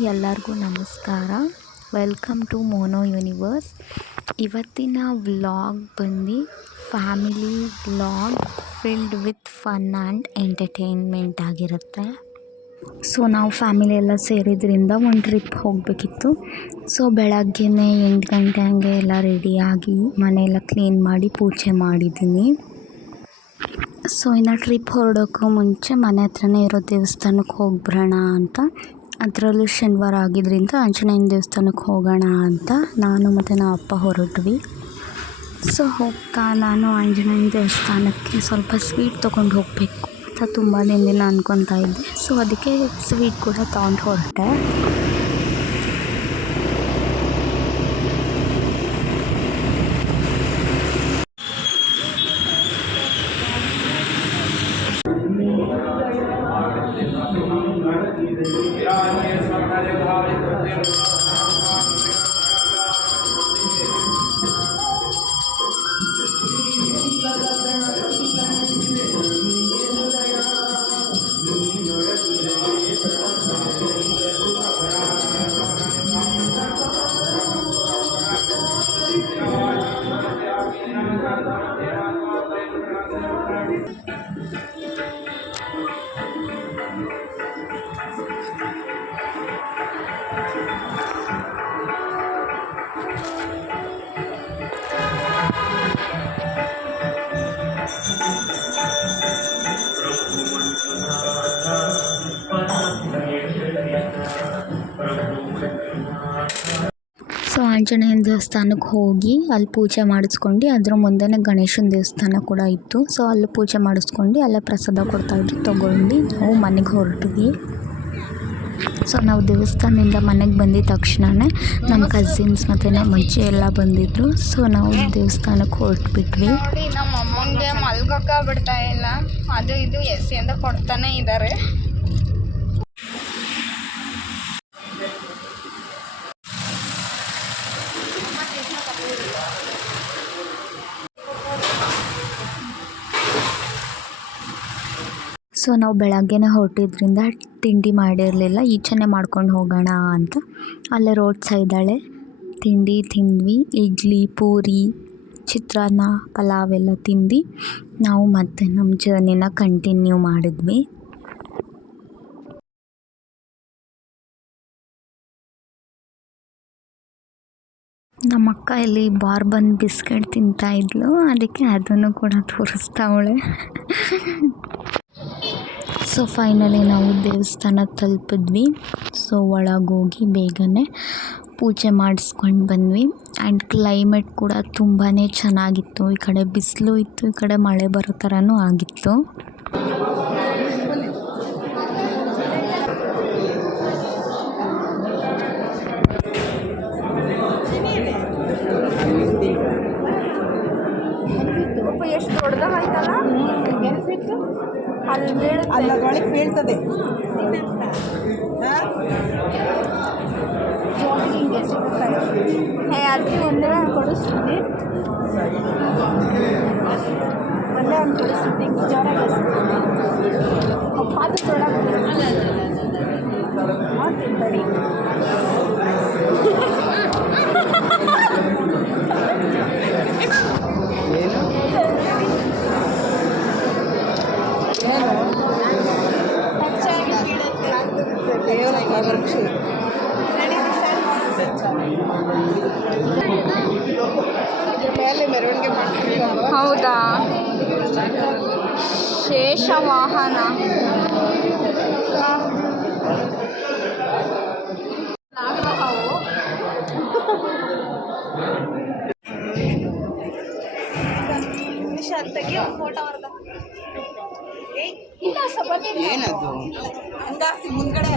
ಎಲ್ಲರಿಗೂ ನಮಸ್ಕಾರ. Welcome to Mono Universe. ಇವತ್ತಿನ ವ್ಲಾಗ್ ಬಂದು family vlog filled with fun and entertainment ಆಗಿರುತ್ತೆ. ಸೊ ನಾವು ಫ್ಯಾಮಿಲಿ ಎಲ್ಲ ಸೇರಿದ್ರಿಂದ ಒಂದು ಟ್ರಿಪ್ ಹೋಗಬೇಕಿತ್ತು. ಸೊ ಬೆಳಗ್ಗೆನೇ 8 ಗಂಟೆ ಹಂಗೆ ಎಲ್ಲ ರೆಡಿಯಾಗಿ ಮನೆಯೆಲ್ಲ ಕ್ಲೀನ್ ಮಾಡಿ ಪೂಜೆ ಮಾಡಿದ್ದೀನಿ. ಸೊ ಇನ್ನು ಟ್ರಿಪ್ ಹೊರಡೋಕ್ಕೂ ಮುಂಚೆ ಮನೆ ಹತ್ರನೇ ಇರೋ ದೇವಸ್ಥಾನಕ್ಕೆ ಹೋಗ್ಬರೋಣ ಅಂತ, ಅದರಲ್ಲೂ ಶನಿವಾರ ಆಗಿದ್ದರಿಂದ ಆಂಜನೇಯನ ದೇವಸ್ಥಾನಕ್ಕೆ ಹೋಗೋಣ ಅಂತ ನಾನು ಮತ್ತು ನಮ್ಮ ಅಪ್ಪ ಹೊರಟ್ವಿ. ಸೊ ಹೋಗ್ತಾ ನಾನು ಆಂಜನೇಯನ ದೇವಸ್ಥಾನಕ್ಕೆ ಸ್ವಲ್ಪ ಸ್ವೀಟ್ ತೊಗೊಂಡು ಹೋಗಬೇಕು ಅಂತ ತುಂಬ ದಿನದಿಂದ ಅಂದ್ಕೊತಾ ಇದ್ದೆ. ಸೊ ಅದಕ್ಕೆ ಸ್ವೀಟ್ ಕೂಡ ತೊಗೊಂಡು ಹೊರಟೆ. ಸೊ ಆಂಜನೇಯನ ದೇವಸ್ಥಾನಕ್ಕೆ ಹೋಗಿ ಅಲ್ಲಿ ಪೂಜೆ ಮಾಡಿಸ್ಕೊಂಡು ಅದ್ರ ಮುಂದೆನೇ ಗಣೇಶನ ದೇವಸ್ಥಾನ ಕೂಡ ಇತ್ತು. ಸೊ ಅಲ್ಲಿ ಪೂಜೆ ಮಾಡಿಸ್ಕೊಂಡು ಅಲ್ಲೇ ಪ್ರಸಾದ ಕೊಡ್ತಾಯಿದ್ರು, ತೊಗೊಂಡು ನಾವು ಮನೆಗೆ ಹೊರಟ್ವಿ. ಸೊ ನಾವು ದೇವಸ್ಥಾನದಿಂದ ಮನೆಗೆ ಬಂದಿದ್ದ ತಕ್ಷಣವೇ ನಮ್ಮ ಕಸಿನ್ಸ್ ಮತ್ತು ನಮ್ಮ ಅಜ್ಜಿ ಎಲ್ಲ ಬಂದಿದ್ದರು. ಸೊ ನಾವು ದೇವಸ್ಥಾನಕ್ಕೆ ಹೊರಟ್ಬಿಟ್ವಿ. ನಮ್ಮ ಅಮ್ಮಂಗೆ ಮಲ್ಗೋಕೆ ಬಿಡ್ತಾ ಇಲ್ಲ, ಅದು ಇದು ಎಸಿ ಅಂತ ಕೊಡ್ತಾನೆ ಇದ್ದಾರೆ. ಸೊ ನಾವು ಬೆಳಗ್ಗೆನೇ ಹೊರಟಿದ್ರಿಂದ ತಿಂಡಿ ಮಾಡಿರಲಿಲ್ಲ, ಈಚೆನೇ ಮಾಡ್ಕೊಂಡು ಹೋಗೋಣ ಅಂತ ಅಲ್ಲೇ ರೋಡ್ ಸೈಡಲ್ಲೇ ತಿಂಡಿ ತಿಂದ್ವಿ. ಇಡ್ಲಿ, ಪೂರಿ, ಚಿತ್ರಾನ್ನ, ಪಲಾವ್ ಎಲ್ಲ ತಿಂದು ನಾವು ಮತ್ತೆ ನಮ್ಮ ಜರ್ನಿನ ಕಂಟಿನ್ಯೂ ಮಾಡಿದ್ವಿ. ನಮ್ಮ ಅಕ್ಕ ಇಲ್ಲಿ ಬಾರ್ಬನ್ ಬಿಸ್ಕೆಟ್ ತಿಂತಾಯಿದ್ಲು, ಅದಕ್ಕೆ ಅದನ್ನು ಕೂಡ ತೋರಿಸ್ತಾವಳೆ. ಸೊ ಫೈನಲಿ ನಾವು ದೇವಸ್ಥಾನ ತಲುಪಿದ್ವಿ. ಸೊ ಒಳಗೋಗಿ ಬೇಗನೆ ಪೂಜೆ ಮಾಡಿಸ್ಕೊಂಡು ಬಂದ್ವಿ. ಆ್ಯಂಡ್ ಕ್ಲೈಮೇಟ್ ಕೂಡ ತುಂಬಾ ಚೆನ್ನಾಗಿತ್ತು. ಈ ಕಡೆ ಬಿಸಿಲು ಇತ್ತು, ಈ ಕಡೆ ಮಳೆ ಬರೋ ಥರನೂ ಆಗಿತ್ತು. ಎಷ್ಟು ದೊಡ್ಡದಾಯ್ತಲ್ಲ ಬೆನಿಫಿಟ್ಟು, ಅಲ್ಲೊಳಗೆ ಬೀಳ್ತದೆ. ಅದಕ್ಕೆ ಒಂದೇ ಕೊಡಿಸ್ತೀನಿ, ಒಂದೇ ಒಂದು ಕೊಡಿಸ್ತೀನಿ ಜೋರಾಗಿ ಅದು ತೊಡಗಿ ಮೇಲೆ ಮೆರವಣಿಗೆ ಮಾಡ್ತೀವಿ. ಹೌದಾ, ಶೇಷವಾಹನ. ಫೋಟೋ ಏನದು ಅಂದಾಸಿ ಮುಂದ್ಗಡೆ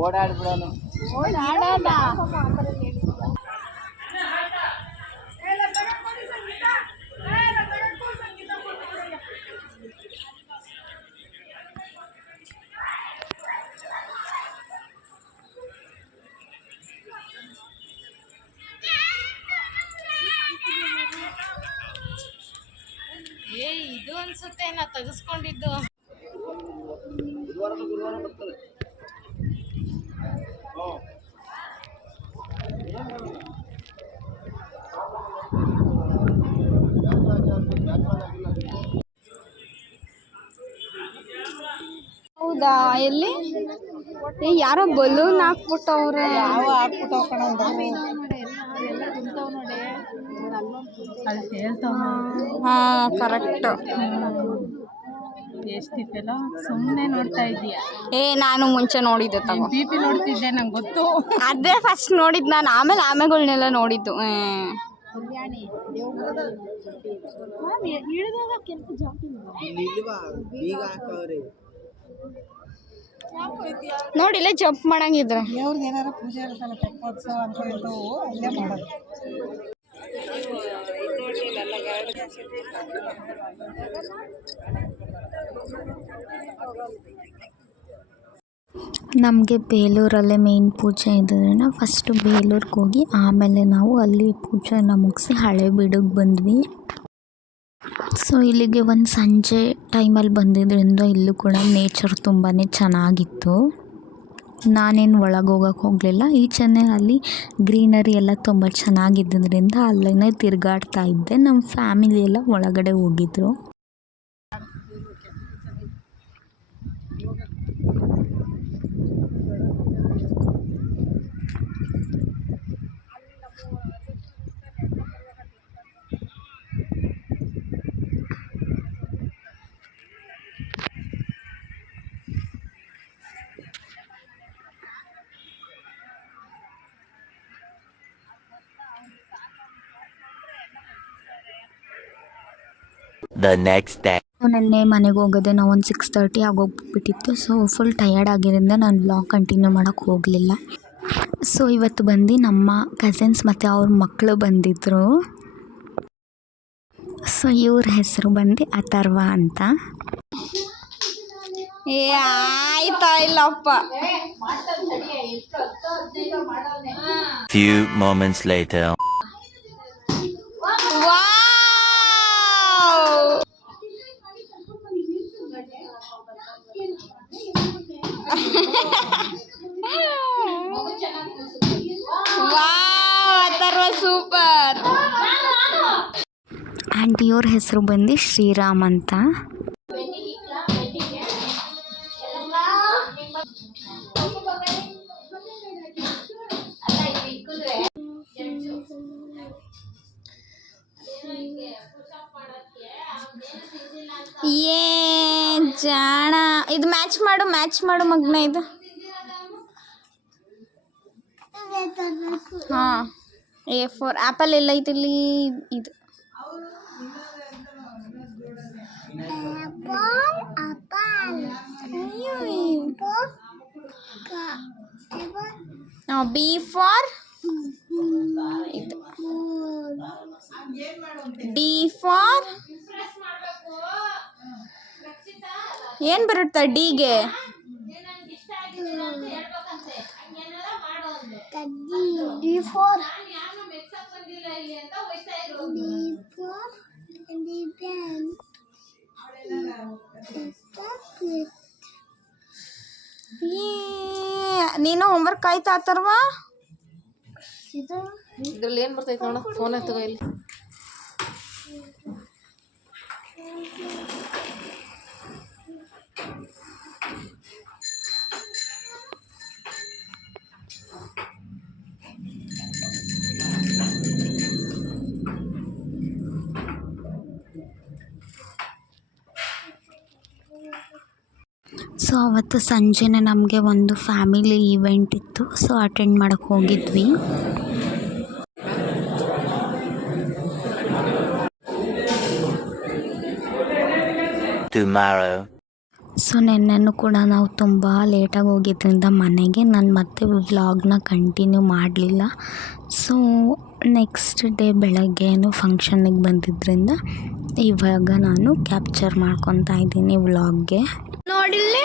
ಓಡಾಡ್ಬಿಡೋಣ. ಅನ್ಸುತ್ತೆ ನಾ ತೆಗೆಸ್ಕೊಂಡಿದ್ದು. ಹೌದಾ, ಎಲ್ಲಿ ಯಾರೋ ಬಲೂನ್ ಹಾಕ್ಬಿಟ್ಟವ್ರೆ. ಹಾ ಕರೆಕ್ಟ್. ಎಷ್ಟಿತ್ತಲ್ಲ ಸುಮ್ಮನೆ ನೋಡ್ತಾ ಇದೀಯ. ನಾನು ಮುಂಚೆ ನೋಡಿದ್ದೆ ತಗೋ. ಬಿ.ಪಿ ನೋಡ್ತಿದ್ದೆ ನಂಗೆ ಗೊತ್ತು. ಅದೇ ಫಸ್ಟ್ ನೋಡಿದ್ ನಾನು, ಆಮೇಲೆ ಆಮೆಗಳನ್ನೆಲ್ಲ ನೋಡಿದ್ದು. ನೋಡಿಲ್ಲ ಜಂಪ್ ಮಾಡಂಗಿದ್ರೆ ದೇವ್ರದ್ದು ಏನಾರ ಪೂಜೆ ಇರುತ್ತಲ್ಲ, ತೆಪ್ಪೋತ್ಸವ ಅಂತ ಇರ್ತವು, ಅಲ್ಲೇ ಮಾಡೋದು. ನಮಗೆ ಬೇಲೂರಲ್ಲೇ ಮೇನ್ ಪೂಜೆ ಇದ್ದಿದ್ದರಿಂದ ಫಸ್ಟು ಬೇಲೂರಿಗೆ ಹೋಗಿ ಆಮೇಲೆ ನಾವು ಅಲ್ಲಿ ಪೂಜೆನ ಮುಗಿಸಿ ಹಳೇಬೀಡಿಗೆ ಬಂದ್ವಿ. ಸೊ ಇಲ್ಲಿಗೆ ಒಂದು ಸಂಜೆ ಟೈಮಲ್ಲಿ ಬಂದಿದ್ದರಿಂದ ಇಲ್ಲೂ ಕೂಡ ನೇಚರ್ ತುಂಬಾ ಚೆನ್ನಾಗಿತ್ತು. ನಾನೇನು ಒಳಗೆ ಹೋಗೋಕ್ಕೆ ಹೋಗಲಿಲ್ಲ. ಈಚೆನೇ ಅಲ್ಲಿ ಗ್ರೀನರಿ ಎಲ್ಲ ತುಂಬ ಚೆನ್ನಾಗಿದ್ದರಿಂದ ಅಲ್ಲೇ ತಿರುಗಾಡ್ತಾ ಇದ್ದೆ. ನಮ್ಮ ಫ್ಯಾಮಿಲಿ ಎಲ್ಲ ಒಳಗಡೆ ಹೋಗಿದ್ರು. The next day. ನೆನ್ನೆ ಮನೆಗೆ ಹೋಗೋದೆ ನಾವು ಒಂದು 6:30 ಆಗೋಗ್ಬಿಟ್ಟಿತ್ತು. ಸೊ ಫುಲ್ ಟಯರ್ಡ್ ಆಗಿದ್ದರಿಂದ ನಾನು ಬ್ಲಾಗ್ ಕಂಟಿನ್ಯೂ ಮಾಡೋಕ್ಕೆ ಹೋಗಲಿಲ್ಲ. ಸೊ ಇವತ್ತು ಬಂದು ನಮ್ಮ ಕಸಿನ್ಸ್ ಮತ್ತು ಅವ್ರ ಮಕ್ಕಳು ಬಂದಿದ್ದರು. ಸೊ ಇವ್ರ ಹೆಸರು ಬಂದು ಅಥರ್ವ ಅಂತ. ಆಯ್ತಾ ಇಲ್ಲಪ್ಪ. Few moments later. Atharva super. And ಇವ್ರ ಹೆಸರು ಬಂದು ಶ್ರೀರಾಮ್ ಅಂತ. ಜಾಣ. ಇದು ಮ್ಯಾಚ್ ಮಾಡು ಮಗ್ನ. ಇದು ಹಾಂ A4 ಆ್ಯಪಲ್ ಎಲ್ಲ ಐತಿಲ್ಲಿ. ಇದು B ಫಾರ್ ಇದು, D ಫಾರ್ ಏನು ಬರುತ್ತೆ ಡಿಗೆ? D ಫಾರ್ ನೀನು ಹೋಮ್ವರ್ಕ್ ಆಯ್ತಾ ಅಥರ್ವ? ಇದ್ರಲ್ಲಿ ಏನು ಬರ್ತೈತೆ ನೋಡ, ಫೋನ್ ತಗೋ ಇಲ್ಲಿ. ಸೊ ಅವತ್ತು ಸಂಜೆನೇ ನಮಗೆ ಒಂದು ಫ್ಯಾಮಿಲಿ ಈವೆಂಟ್ ಇತ್ತು. ಸೊ ಅಟೆಂಡ್ ಮಾಡೋಕ್ಕೆ ಹೋಗಿದ್ವಿ. Tomorrow. ಸೊ ನೆನ್ನೆನೂ ಕೂಡ ನಾವು ತುಂಬ ಲೇಟಾಗಿ ಹೋಗಿದ್ದರಿಂದ ಮನೆಗೆ ನಾನು ಮತ್ತೆ ವ್ಲಾಗ್ನ ಕಂಟಿನ್ಯೂ ಮಾಡಲಿಲ್ಲ. ಸೊ ನೆಕ್ಸ್ಟ್ ಡೇ ಬೆಳಗ್ಗೆನೂ ಫಂಕ್ಷನ್ನಿಗೆ ಬಂದಿದ್ದರಿಂದ ಇವಾಗ ನಾನು ಕ್ಯಾಪ್ಚರ್ ಮಾಡ್ಕೊತಾ ಇದ್ದೀನಿ ವ್ಲಾಗ್ಗೆ. ನೋಡಿಲ್ಲಿ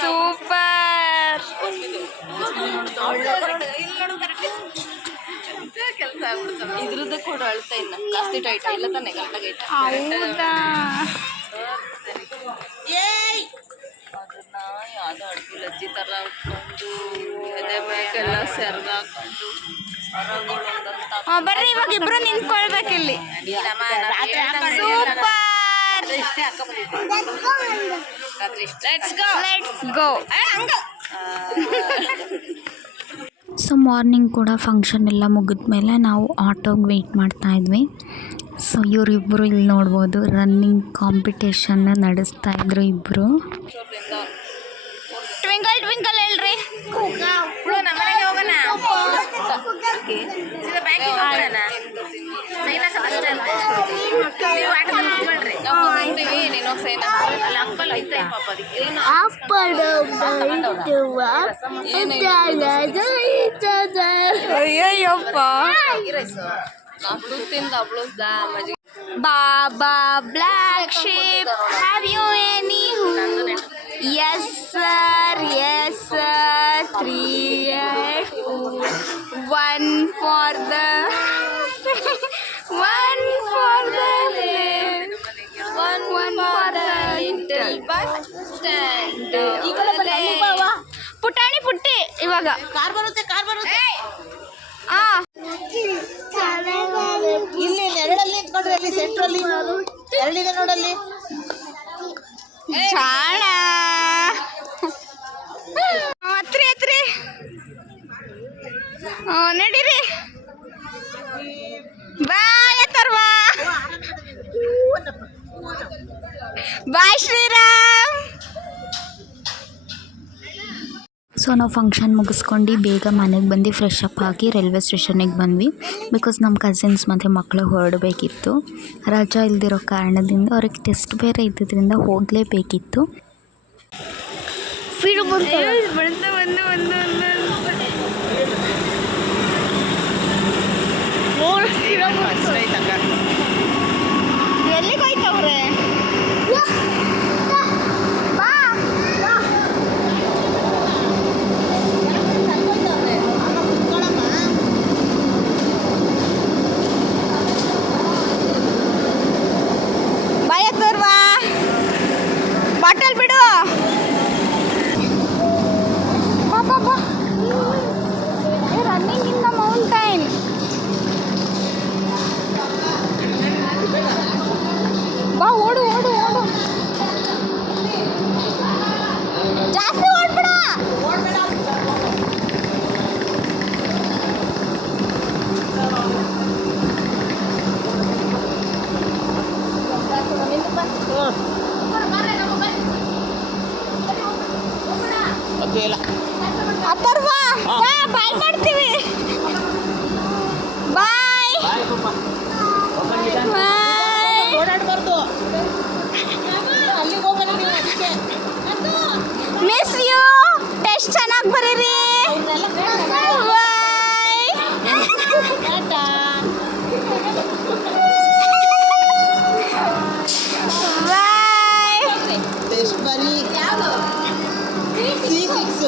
ಸೂಪರ್. ಕೆಲಸ ಆಗ್ಬಿಡ್ತಾನೆ ಇದ್ರದ್ದು ಕೂಡ ಅಳ್ತಾ ಇನ್ನ ಜಾಸ್ತಿ ಟೈಟ್ ಇಲ್ಲ ತಾನೆ ಕರೆಕ್ಟಾಗೈತೆ. ಹೌದಾ? ಅದನ್ನ ಯಾವುದೋ ಅಡುಗೆ ಲಜ್ಜಿ ಥರ ಉಟ್ಕೊಂಡು ಎದೆ ಮೇಕೆಲ್ಲ ಸೆರ್ಗಾಕೊಂಡು ಸರಗಳು ಒಂದಂತ ಬರ್ರಿ ಇವಾಗ ಇಬ್ರು ನಿಂತ್ಕೊಳ್ಬೇಕಿಲ್ಲಿ. ಸೂಪರ್. ಇಷ್ಟೇ ಹಾಕ ಲೆಟ್ಸ್ ಗೋ. ಸೊ ಮಾರ್ನಿಂಗ್ ಕೂಡ ಫಂಕ್ಷನ್ ಎಲ್ಲ ಮುಗಿದ್ಮೇಲೆ ನಾವು ಆಟೋಗೆ ವೆಯ್ಟ್ ಮಾಡ್ತಾಯಿದ್ವಿ. ಸೊ ಇವರಿಬ್ಬರು ಇಲ್ಲಿ ನೋಡ್ಬೋದು ರನ್ನಿಂಗ್ ಕಾಂಪಿಟೇಷನ್ನ ನಡೆಸ್ತಾಯಿದ್ರು ಇಬ್ಬರು. ಟ್ವಿಂಕಲ್ ಟ್ವಿಂಕಲ್ ಹೇಳ್ರಿ. ನಮ್ಮನೆಗೆ ಹೋಗೋಣ ಅಯ್ಯಯ್ಯಪ್ಪ. Baba black sheep, have you any? Yes sir, yes sir. 3 8 1 for the one for the one for the little bus stand. ಪುಟಾಣಿ ಪುಟ್ಟಿ ಇವಾಗ ಕಾರ್ ಬರುತ್ತೆ ಇಲ್ಲಿ ಎರಡಲ್ಲಿ ನಿಂತ್ಕೊಂಡ್ರೆ ಅಲ್ಲಿ ಸೆಂಟ್ರಲ್ಲಿ ಎರಡಿದೆ ನೋಡಲ್ಲಿ. ಚಾಣ ಹತ್ರಿ ನಡೀರಿ. ಬಾಯ್ ಅಥರ್ವಾ. ಬಾಯ್ ಶ್ರೀರಾಮ್. ಸೊ ನಾವು ಫಂಕ್ಷನ್ ಮುಗಿಸ್ಕೊಂಡು ಬೇಗ ಮನೆಗೆ ಬಂದು ಫ್ರೆಶ್ ಅಪ್ ಆಗಿ ರೈಲ್ವೆ ಸ್ಟೇಷನಿಗೆ ಬಂದ್ವಿ. ಬಿಕಾಸ್ ನಮ್ಮ ಕಸಿನ್ಸ್ ಮತ್ತು ಮಕ್ಕಳು ಹೊರಡಬೇಕಿತ್ತು. ರಜಾ ಇಲ್ದಿರೋ ಕಾರಣದಿಂದ ಅವ್ರಿಗೆ ಟೆಸ್ಟ್ ಬೇರೆ ಇದ್ದಿದ್ದರಿಂದ ಹೋಗಲೇಬೇಕಿತ್ತು. ಎಲ್ಲಿಗೆ ಹೋಯ್ತವ್ರೆ? ಬಾಟಲ್ ಬಿಡು. Running in the mountain. ಬಾ ಓಡು ಓಡು ಓಡು. ಜಾಸ್ತಿ ಓಡ್ಬೇಡ. ಅಥರ್ವ ಬಾಯ್ ಮಾಡ್ತೀವಿ. ಬಾಯ್ ಬಾಯ್. ಓಡಾಡಬಾರ್ದು, ಅಲ್ಲಿಗೆ ಹೋಗೋಣ ನೀವು. ಅದಕ್ಕೆ ಮಿಸ್ ಯು. ಟೆಸ್ಟ್ ಚೆನ್ನಾಗಿ ಬರೀರಿ. ಬಾಯ್. ಟಾಟಾ. ಬಾಯ್. ಟೆಸ್ಟ್ ಬರೀ C6.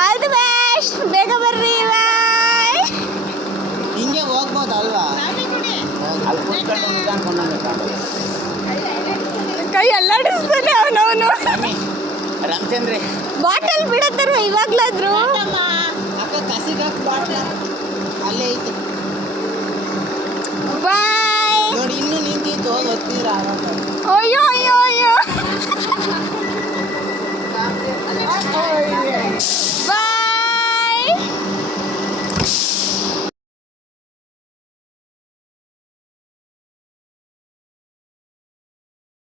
All the best. ಬೇಗ ಬರ್ರಿ. ಬಾಯ್. ಹಿಂಗೆ ಹೋಗ್ಬೋದಲ್ವಾ? ಕೈ ಅಲ್ಲಾಡಿಸ್ತಾನೆ ಅವನವನು. ರಾಮಚಂದ್ರಿ ಬಾಟಲ್ ಬಿಡತ್ತಾರ ಇವಾಗ್ಲಾದ್ರು. ಅಕ್ಕ ಕಸಿಗೆ ಬಾಟ್ಲ ಅಲ್ಲೇ ಐತೆ ಬಾಯ್. ನೋಡಿ, ಇನ್ನೂ ನಿಂತಿತ್ತು ಗೊತ್ತೀರಾ? ಅಯ್ಯೋ ಅಯ್ಯೋ ಅಯ್ಯೋ.